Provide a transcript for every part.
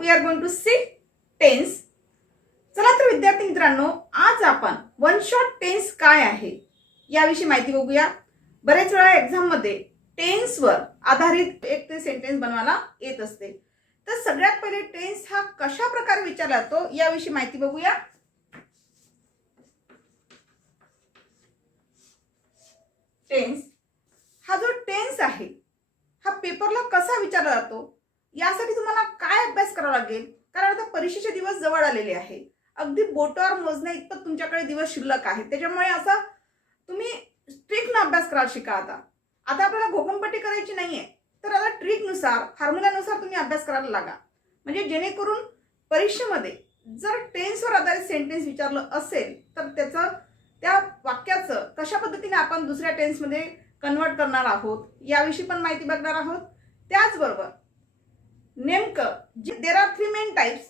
We are going to see tense. चला तर विद्यार्थी मित्रांनो, आज आपण वन शॉट टेन्स काय आहे याविषयी माहिती बघूया. बरेच वेळा एक्झाम मध्ये टेन्सवर आधारित एक ते सेंटेन्स बनवायला येत असते. तर सगळ्यात पहिले टेन्स हा कशा प्रकारे विचारला जातो याविषयी माहिती बघूया. टेन्स हा जो टेन्स आहे हा पेपरला कसा विचारला जातो यासाठी तुम्हाला काय अभ्यास करावा लागेल, कारण आता परीक्षेचे दिवस जवळ आलेले आहे. अगदी बोटावर मोजण्या इतपत तुमच्याकडे दिवस शिल्लक आहे. त्याच्यामुळे असा तुम्ही ट्रिकनं अभ्यास करायला शिका. आता आपल्याला घोकंपट्टी करायची नाहीये, तर आता ट्रिकनुसार फॉर्म्युलानुसार तुम्ही अभ्यास करायला लागा. म्हणजे जेणेकरून परीक्षेमध्ये जर टेन्सवर आधारित सेंटेन्स विचारलं असेल तर त्याचं त्या वाक्याचं कशा पद्धतीने आपण दुसऱ्या टेन्समध्ये कन्वर्ट करणार आहोत याविषयी पण माहिती बघणार आहोत. त्याचबरोबर नेमकं देर आर 3 मेन टाइप्स.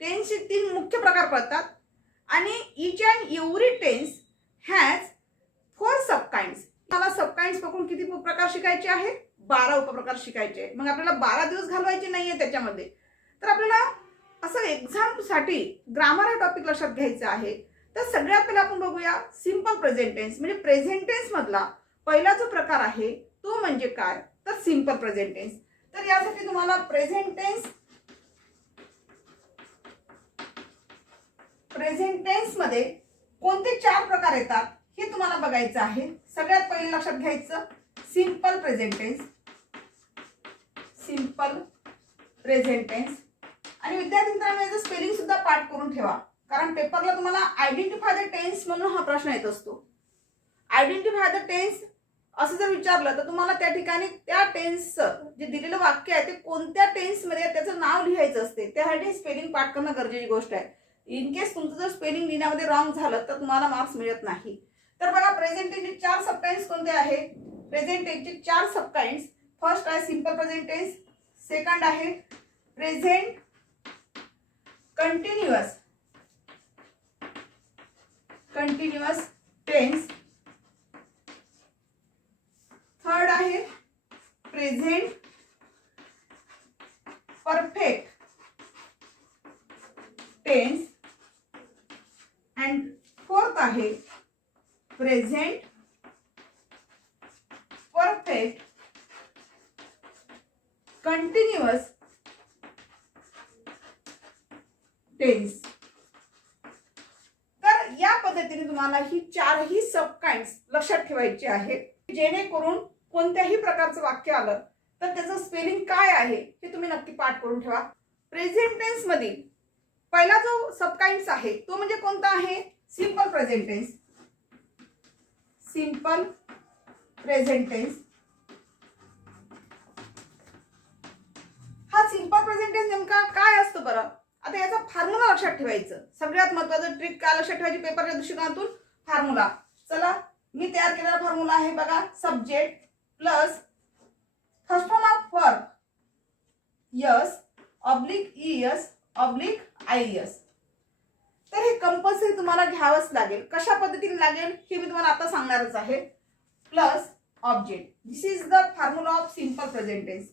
टेन्सचे 3 मुख्य प्रकार पडतात आणि each and every tense has 4 subkinds. मला सबकाइंड्स पकडून किती प्रकार शिकायचे आहे? 12 उपप्रकार शिकायचे आहे. मग आपल्याला 12 दिवस घालवायचे नाहीये त्याच्यामध्ये. तर आपल्याला असं एक्झामसाठी ग्रामर हा टॉपिक लक्षात घ्यायचा आहे. तर सगळ्यात पहिला आपण बघूया सिंपल प्रेझेंट टेन्स. म्हणजे प्रेझेंट टेन्स मधला पहिला जो प्रकार आहे तो म्हणजे काय, तर सिंपल प्रेझेंट टेन्स. तर यासाठी तुम्हाला प्रेझेंट टेन्स मध्ये कोणते 4 प्रकार येतात हे तुम्हाला बघायचं आहे. सगळ्यात पहिले लक्षात घ्यायचं सिंपल प्रेझेंट टेन्स. आणि विद्यार्थी मित्रांनो याचं स्पेलिंग सुद्धा पाठ करून ठेवा, कारण पेपरला तुम्हाला आयडेंटिफाय द टेन्स म्हणून हा प्रश्न येत असतो. आयडेंटिफाय द टेन्स असं जर विचारलं तर तुम्हाला त्या ठिकाणी त्या टेन्सचं जे दिलेलं वाक्य आहे ते कोणत्या टेन्समध्ये आहे त्याचं नाव लिहायचं असते. त्यासाठी स्पेलिंग पाठ करणं गरजेची गोष्ट आहे. इन केस तुमचं जर स्पेलिंग लिहिण्यामध्ये रॉंग झालं तर तुम्हाला मार्क्स मिळत नाही. तर बघा प्रेझेंट टेन्सचे 4 सबकाइंड्स कोणते आहे? प्रेझेंट टेन्सचे 4 सबकाइंड्स. फर्स्ट आहे सिंपल प्रेझेंट टेन्स, सेकंड आहे प्रेझेंट कंटिन्युअस टेन्स, थर्ड आहे present perfect tense and fourth आहे प्रेझेंट परफेक्ट कंटिन्युअस टेन्स. तर या पद्धतीने तुम्हाला ही 4ही सबकाइंड्स लक्षात ठेवायची आहे, जेणेकरून कोणत्याही प्रकारचं वाक्य आलं तर त्याचं स्पेलिंग काय आहे हे तुम्ही नक्की पाठ करून ठेवा. प्रेझेंट टेन्स मधील पहिला जो सबकाइंड्स आहे तो म्हणजे कोणता आहे? Simple present tense. Simple present tense हा सिंपल प्रेझेंट टेन्स नेमका काय असतो बरं? आता याचा फॉर्म्युला लक्षात ठेवायचं. सगळ्यात महत्त्वाचं ट्रिक काय लक्षात ठेवायची पेपरच्या दृष्टिकोनातून? फॉर्म्युला. चला मी तयार केलेला फॉर्म्युला आहे बघा. Subject plus first form of verb S oblique ES oblique IES. तर हे कंपल्सरी तुम्हाला घ्यावंच लागेल. कशा पद्धतीने लागेल हे मी तुम्हाला आता सांगणारच आहे. Plus object. This is the formula of simple present tense.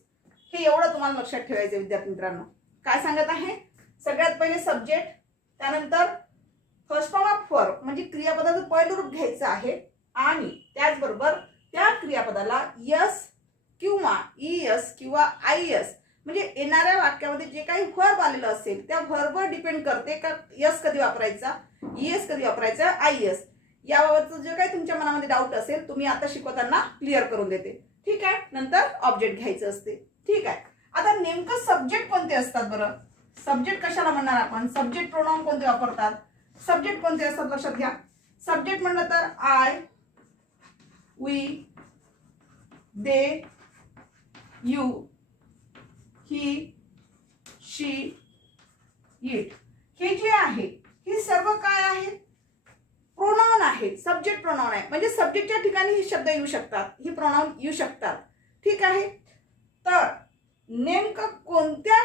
हे एवढं तुम्हाला लक्षात ठेवायचं विद्यार्थी मित्रांनो. काय सांगत आहे? सगळ्यात पहिले सब्जेक्ट, त्यानंतर फर्स्ट फॉर्म ऑफ वर्ब म्हणजे क्रियापदाचं पहिलं रूप घ्यायचं आहे आणि त्याचबरोबर त्या क्रियापदाला यस किंवा ईएस किंवा आयएस म्हणजे येणाऱ्या वाक्यामध्ये जे काही वर्ब आलेलं असेल त्या वर्बवर डिपेंड करते का यस कधी वापरायचा, ईएस कधी वापरायचा, आयएस. याबाबतचं जे काही तुमच्या मनामध्ये डाऊट असेल तुम्ही आता शिकवताना क्लिअर करून देते. ठीक आहे. नंतर ऑब्जेक्ट घ्यायचं असते. ठीक आहे. आता नेमकं सब्जेक्ट कोणते असतात बरं? सब्जेक्ट कशाला म्हणणार आपण? सब्जेक्ट प्रोनाउन कोणते वापरतात? सब्जेक्ट कोणते असतात लक्षात घ्या. सब्जेक्ट म्हणलं तर I, we, they, you, he, she, it. हे जे आहे हे सर्व काय आहे? प्रोनाउन आहे. सब्जेक्ट प्रोनाउन आहे. म्हणजे सब्जेक्टच्या ठिकाणी हे शब्द येऊ शकतात, हे प्रोनाउन येऊ शकतात. ठीक आहे. तर नेमकं कोणत्या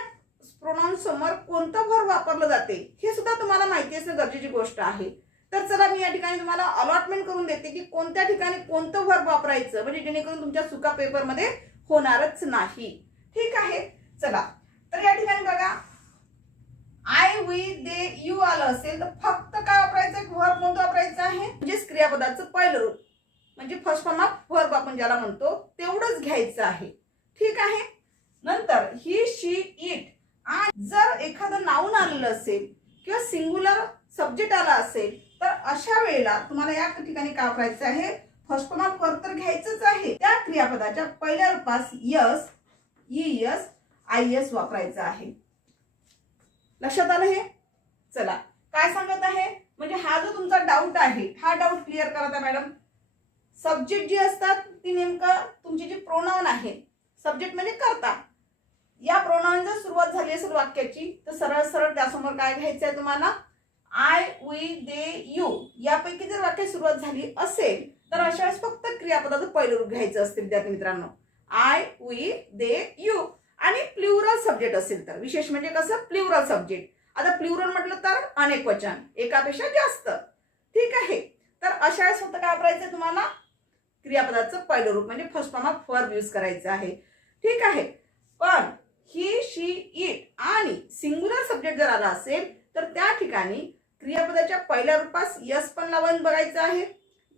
प्रोनाउन समोर कोणतं वर्ब वापरलं जाते हे सुद्धा तुम्हाला माहिती असणं गरजेची गोष्ट आहे. तर चला मी या ठिकाणी तुम्हाला अलॉटमेंट करून देते की कोणत्या ठिकाणी कोणतं वर्ब वापरायचं, म्हणजे जेणेकरून तुमच्या चुका पेपरमध्ये होणारच नाही. ठीक आहे. चला तर या ठिकाणी बघा आय वी दे यू आलं असेल तर फक्त काय वापरायचं, व्हर्ब कोणतं वापरायचं आहे, म्हणजेच क्रियापदाचं पहिलं रूप म्हणजे फर्स्ट फॉर्म ऑफ व्हर्ब आपण ज्याला म्हणतो तेवढंच घ्यायचं आहे. ठीक आहे. नंतर ही शी इट, आणि जर एखादं नाऊन आलेलं असेल किंवा सिंग्युलर सब्जेक्ट आला असेल तर अशा वेळेला तुम्हाला या ठिकाणी काय वापरायचं आहे, फर्स्ट फॉर्म ऑफ व्हर्ब तर घ्यायचंच आहे. त्या क्रियापदाच्या पहिल्या रूपास यस, ईएस, आयएस वापरायचं आहे. लक्षात आलं हे? चला काय सांगत आहे, म्हणजे हा जो तुमचा डाऊट आहे हा डाऊट क्लिअर करा त्या मॅडम. सब्जेक्ट जी असतात ती नेमकं तुमची जी प्रोनाउन आहे, सब्जेक्ट म्हणजे कर्ता, या प्रोनाउन जर सुरुवात झाली असेल वाक्याची तर सरळ सरळ त्यासमोर काय घ्यायचं आहे तुम्हाला, आय वी दे यू यापैकी जर वाक्य सुरुवात झाली असेल तर अशा वेळेस फक्त क्रियापदाचं पहिलं रूप घ्यायचं असते विद्यार्थी मित्रांनो, आय वी दे यू. आणि प्लुरल सब्जेक्ट असेल तर विशेष म्हणजे कसं, प्लुरल सब्जेक्ट. आता प्लुरल म्हटलं तर अनेक वचन, एकापेक्षा जास्त. ठीक आहे. तर अशा वेळेस फक्त काय वापरायचं तुम्हाला, क्रियापदाचं पहिलं रूप म्हणजे first form of verb use करायचं आहे. ठीक आहे. पण ही शी इट आणि सिंग्युलर सब्जेक्ट जर आला असेल तर त्या ठिकाणी क्रियापदाच्या पहिल्या रूपास यस पण लावून बघायचं आहे,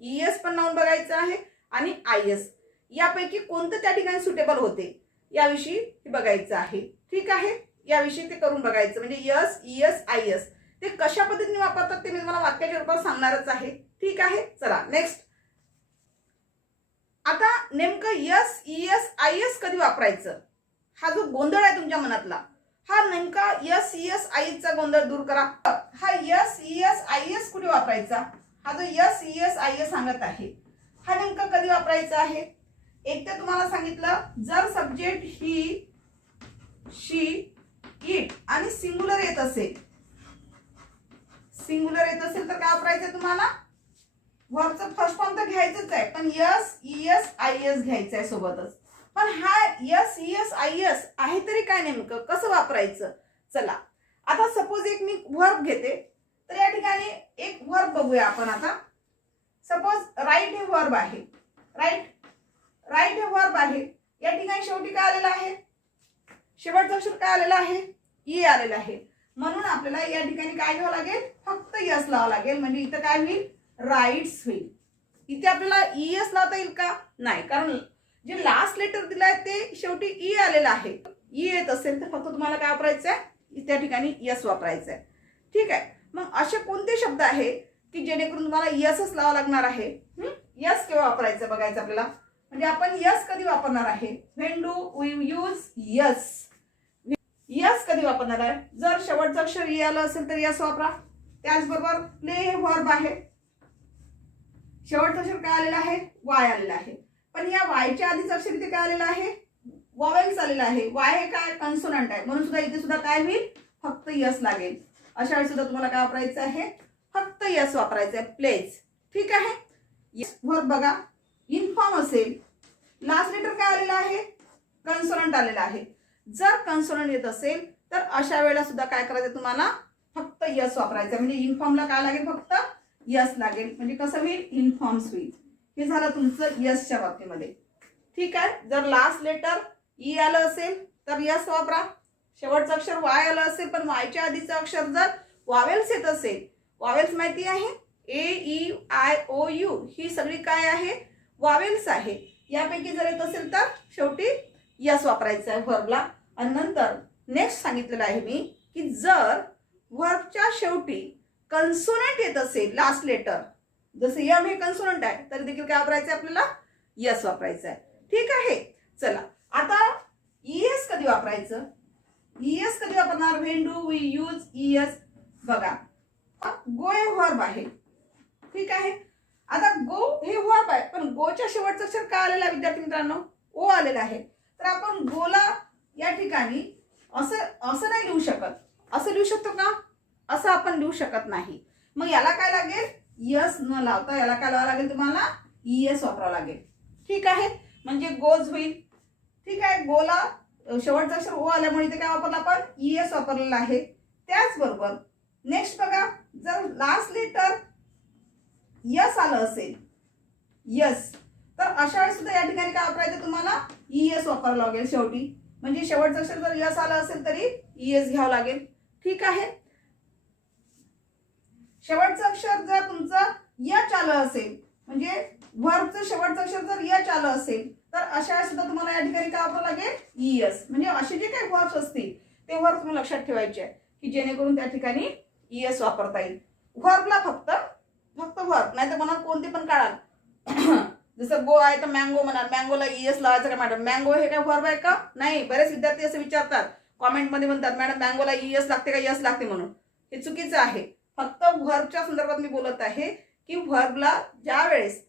ईएस पण लावून बघायचं आहे आणि आयएस यापैकी कोणतं त्या ठिकाणी सुटेबल होते याविषयी बघायचं आहे. ठीक आहे. याविषयी ते करून बघायचं, म्हणजे यस, ईएस, आयएस ते कशा पद्धतीने वापरतात ते मी तुम्हाला वाक्याच्या रूपात सांगणारच आहे. ठीक आहे. चला नेक्स्ट. आता नेमकं यस, ईएस, आयएस कधी वापरायचं, हा जो गोंधळ आहे तुमच्या मनातला, हा नेमका यस, ईएस, आयएसचा गोंधळ दूर करा. हा यस, ईएस, आयएस कुठे वापरायचा, हा जो यस, ईएस, आयएस सांगत आहे हा नेमका कधी वापरायचा आहे. एक तर तुम्हाला सांगितलं जर सब्जेक्ट ही, शी, इट आणि सिंग्युलर येत असेल, सिंग्युलर येत असेल तर काय वापरायचं तुम्हाला, व्हर्बचं फर्स्ट फॉर्म तर घ्यायचंच आहे पण यस, ईएस, आयएस घ्यायचं आहे सोबतच. पण हा यस, ईएस, आयएस आहे तरी काय नेमकं कसं वापरायचं. चला आता सपोज एक मी व्हर्ब घेते, तर या ठिकाणी एक व्हर्ब बघूया आपण. आता सपोज राईट हे व्हर्ब आहे, राईट, राईट हे व्हर्ब आहे. या ठिकाणी शेवटी काय आलेलं आहे, शेवटचं अक्षर काय आलेलं आहे, ई आलेलं आहे. म्हणून आपल्याला या ठिकाणी काय घ्यावं लागेल, फक्त यस लावावं लागेल. म्हणजे इथं काय होईल, राईट्स होईल. इथे आपल्याला ईएस लावता येईल का, नाही, कारण जे लास्ट लेटर दिलाय ते शेवटी ई आलेलं आहे. ई येत असेल तर फक्त तुम्हाला काय वापरायचं आहे, त्या ठिकाणी यस वापरायचं आहे. ठीक आहे. मग असे कोणते शब्द आहे की जेणेकरून तुम्हाला यसच लावावं लागणार आहे. यस केव्हा वापरायचं बघायचं आपल्याला. म्हणजे आपण यस कधी वापरणार आहे, when do we use S. S कधी वापरणार आहे, जर शेवटचं अक्षर ई आलं असेल तर यस वापरा. त्याचबरोबर प्ले हे व्हर्ब आहे, शेवटचं अक्षर काय आलेलं आहे, वाय आलेलं आहे. पण या वायच्या आधीच अक्षर इथे काय आलेलं आहे, वॉवेल्स आलेलं आहे. वाय हे काय कॉन्सोनंट आहे, म्हणून सुद्धा इथे सुद्धा काय होईल, फक्त यस लागेल. अशा वेळेस सुद्धा तुम्हाला काय वापरायचं आहे, फक्त यस वापरायचं आहे, प्लेज. ठीक आहे. यस व्हर्ब बघा, इन्फॉर्म असेल, लास्ट लेटर काय आलेलं आहे, कॉन्सोनंट आलेलं आहे. जर कॉन्सोनंट येत असेल तर अशा वेळेला सुद्धा काय करायचं तुम्हाला, फक्त यस वापरायचं. म्हणजे इन्फॉर्मला काय लागेल, फक्त यस लागेल. म्हणजे कसं होईल, इन्फॉर्म्स होईल. हे झालं तुमचं यसच्या बाबतीमध्ये. ठीक आहे. जर लास्ट लेटर ई आलं असेल तर यस वापरा. शेवटचं अक्षर वाय आलं असेल पण वायच्या आधीचं अक्षर जर वावेल्स येत असेल, वावेल्स माहिती आहे, ए, ई, आय, ओ, यू ही सगळी काय आहे, वावेल्स आहे. यापैकी जर येत असेल तर शेवटी यस वापरायचं आहे व्हर्बला. आणि नंतर नेक्स्ट सांगितलेलं आहे मी की जर व्हर्बच्या शेवटी कन्सोनंट येत असेल, लास्ट लेटर जसं यम हे कन्सोनंट आहे तर देखील काय वापरायचं आपल्याला, यस वापरायचं आहे. ठीक आहे. चला आता ईएस कधी वापरायचं, ईएस कधी वापरणार, when do we use ES. बघा गो हे व्हर्ब आहे. ठीक आहे. आता गो हे व्हर्ब आहे पण गोच्या शेवटचं अक्षर काय आलेलं आहे विद्यार्थी मित्रांनो, ओ आलेलं आहे. तर आपण गोला या ठिकाणी असं नाही लिहू शकत. असं लिहू शकतो का, असं आपण लिहू शकत नाही. मग याला काय लागेल, यस न लावता याला काय लावावं लागेल तुम्हाला, ईएस वापरावं लागेल. ठीक आहे. म्हणजे गोज होईल. ठीक आहे. गोला शेवटचा अक्षर ओ आल्यामुळे इथे काय वापरलं आपण, ईएस वापरलेला आहे. त्याचबरोबर नेक्स्ट बघा, जर लास्ट लेटर यस आलं असेल, यस, तर अशा वेळेस सुद्धा या ठिकाणी काय वापरायचं तुम्हाला, ईएस वापरावं लागेल शेवटी. म्हणजे शेवटचं अक्षर जर यस आलं असेल तरी ईएस घ्यावं लागेल. ठीक आहे. शेवटचं अक्षर जर तुमचं यच आलं असेल, म्हणजे व्हर्बचं शेवटचं अक्षर जर यच आलं असेल, तर अशा वेळेस सुद्धा तुम्हाला या ठिकाणी काय वापरावं लागेल, ईएस. म्हणजे असे जे काही व्हर्ब्स असतील ते व्हर्ब तुम्ही लक्षात ठेवायचे आहे की जेणेकरून त्या ठिकाणी ईएस वापरता येईल. व्हर्बला फक्त व्हर्ब, नाही तर म्हणा कोणते पण काढाल. जसं गो आहे तर मँगो म्हणाल, मँगोला ईएस लावायचं का मॅडम? मँगो हे काय व्हर्ब आहे का? नाही. बरेच विद्यार्थी असं विचारतात, कॉमेंटमध्ये म्हणतात मॅडम मँगोला ईएस लागते का यस लागते म्हणून. हे चुकीचं आहे. फक्त व्हर्बच्या संदर्भात मी बोलत आहे की व्हर्बला ज्या वेळेस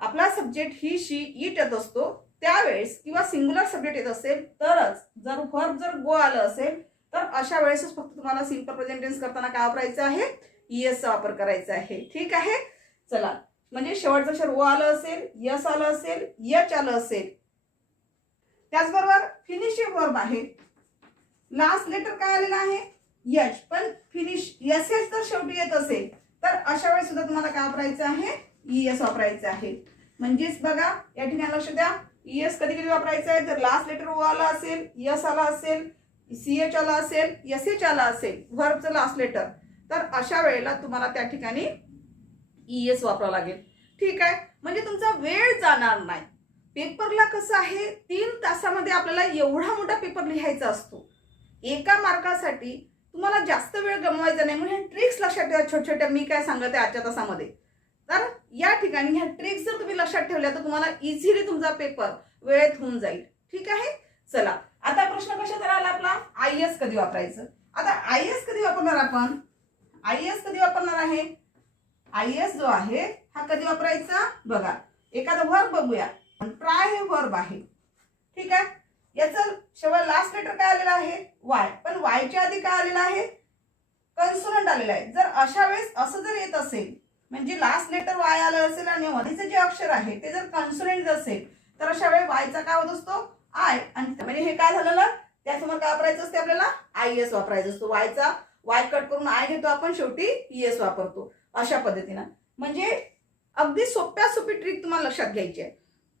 आपला सब्जेक्ट ही शी इट येत असतो त्यावेळेस किंवा सिंग्युलर सब्जेक्ट येत असेल तरच, जर व्हर्ब जर गो आलं असेल तर अशा वेळेसच फक्त तुम्हाला सिंपल प्रेझेंट टेन्स करताना काय वापरायचं आहे, ईएसचा वापर करायचा आहे. ठीक आहे. चला, म्हणजे शेवटचं अक्षर ओ आलं असेल, यस आलं असेल, यच आलं असेल. त्याचबरोबर फिनिशिंग व्हर्ब आहे, लास्ट लेटर काय आलेलं आहे, यच, पण फिनिश यस जर शेवटी येत असेल तर अशा वेळेस सुद्धा तुम्हाला काय वापरायचं आहे, ईएस वापरायचं आहे. म्हणजेच बघा या ठिकाणी लक्ष द्या, ईएस कधी कधी वापरायचं आहे जर लास्ट लेटर ओ आला असेल, यस आला असेल, सीएच आला असेल, एसएच आला असेल, व्हर्बचं लास्ट लेटर, तर अशा वेळेला तुम्हाला त्या ठिकाणी ईएस वापरावं लागेल. ठीक आहे. म्हणजे तुमचा वेळ जाणार नाही. पेपरला कसं आहे 3 तासामध्ये आपल्याला एवढा मोठा पेपर लिहायचा असतो. एका मार्कासाठी तुम्हाला जास्त वेळ गमवायचा नाही, म्हणून ट्रिक्स लक्षात ठेवा छोट्या छोट्या मी काय सांगते आजच्या तासामध्ये. तर या ठिकाणी ह्या ट्रिक्स जर तुम्ही लक्षात ठेवल्या तर तुम्हाला इझिली तुमचा पेपर वेळेत होऊन जाईल. ठीक आहे. चला, आता प्रश्न कशाचा राहिला आपला, आयएस कधी वापरायचं. आता आयएस कधी वापरणार आपण, आयएस कधी वापरणार आहे, आयएस जो आहे हा कधी वापरायचा बघा. एखादा व्हर्ब बघूया. ट्राय हे व्हर्ब आहे. ठीक आहे. याचं शेवट लास्ट लेटर काय आलेलं आहे, वाय, पण वायच्या आधी काय आलेलं आहे, कन्सोनंट आलेलं आहे. जर अशा वेळेस असं जर येत असेल, म्हणजे लास्ट लेटर वाय आलं असेल आणि मध्येचं जे अक्षर आहे ते जर कन्सोनंट असेल तर अशा वेळी वायचा काय होत असतो, आय, आणि म्हणजे हे काय झालेलं त्यासमोर काय वापरायचं असते आपल्याला, आयएस वापरायचं असतो. वायचा वाय कट करून आय घेतो आपण, शेवटी ईएस वापरतो. अशा पद्धतीनं म्हणजे अगदी सोप्या सोपी ट्रिक तुम्हाला लक्षात घ्यायची आहे.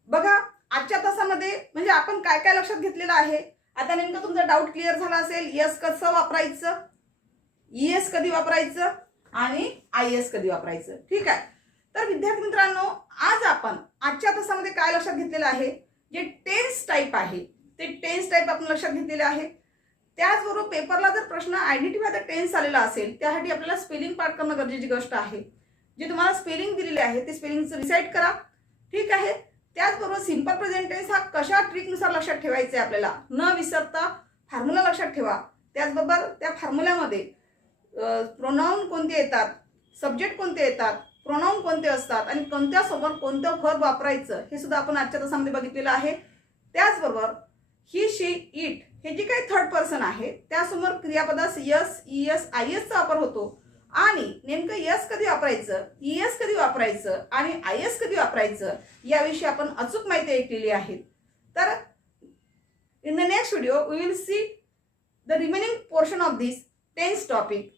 बघा आजच्या तासामध्ये म्हणजे आपण काय काय लक्षात घेतलेलं आहे. आता नेमकं तुमचा डाऊट क्लिअर झाला असेल, यस कसं वापरायचं, ईएस कधी वापरायचं आणि आयएस कधी वापरायचं. ठीक आहे. तर विद्यार्थी मित्रांनो, आज आपण आजच्या तासामध्ये काय लक्षात घेतलेलं आहे, जे टेन्स टाईप आहे ते टेन्स टाईप आपण लक्षात घेतलेले आहे. त्याचबरोबर पेपरला जर प्रश्न आयडेंटिफाय द टेन्स आलेला असेल त्यासाठी आपल्याला स्पेलिंग पार्ट करणं गरजेची गोष्ट आहे. जे तुम्हाला स्पेलिंग दिलेले आहे ते स्पेलिंगचं रिसाईट करा. ठीक आहे. त्याचबरोबर सिंपल प्रेझेंट टेन्स हा कशा ट्रिकनुसार लक्षात ठेवायचा आहे आपल्याला न विसरता फॉर्म्युला लक्षात ठेवा. त्याचबरोबर त्या फॉर्म्युल्यामध्ये प्रोनाउन कोणते येतात, सब्जेक्ट कोणते येतात, प्रोनाउन कोणते असतात आणि कोणत्या समोर कोणतं व्हर्ब वापरायचं हे सुद्धा आपण आजच्या तासामध्ये बघितलेलं आहे. त्याचबरोबर ही शी इट हे जे काही थर्ड पर्सन आहे त्यासमोर क्रियापदास यस, ईएस, आयएसचा वापर होतो आणि नेमकं यस कधी वापरायचं, ईएस कधी वापरायचं आणि आयएस कधी वापरायचं याविषयी आपण अचूक माहिती ऐकलेली आहे. तर in the next video we will see the remaining portion of this tense topic.